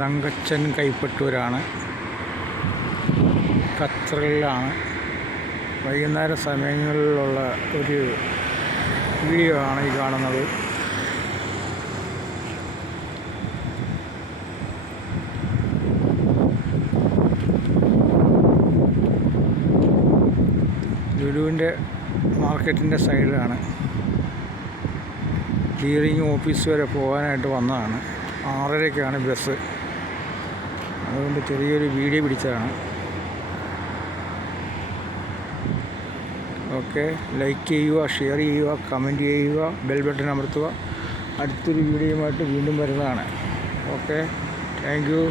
തങ്കച്ചൻ കൈപ്പറ്റൂരാണ്, ഖത്തറിലാണ്. വൈകുന്നേര സമയങ്ങളിലുള്ള ഒരു വീഡിയോ ആണ് ഈ കാണുന്നത്. ലുലുവിൻ്റെ മാർക്കറ്റിൻ്റെ സൈഡിലാണ്. ക്ലിയറിംഗ് ഓഫീസ് വരെ പോകാനായിട്ട് വന്നതാണ്. 6:30-ക്കാണ് ബസ്. അതുകൊണ്ട് ചെറിയൊരു വീഡിയോ പിടിച്ചതാണ്. ഓക്കെ, ലൈക്ക് ചെയ്യുക, ഷെയർ ചെയ്യുക, കമൻറ്റ് ചെയ്യുക, ബെൽ ബട്ടൺ അമർത്തുക. അടുത്തൊരു വീഡിയോയുമായിട്ട് വീണ്ടും വരുന്നതാണ്. Okay, thank you.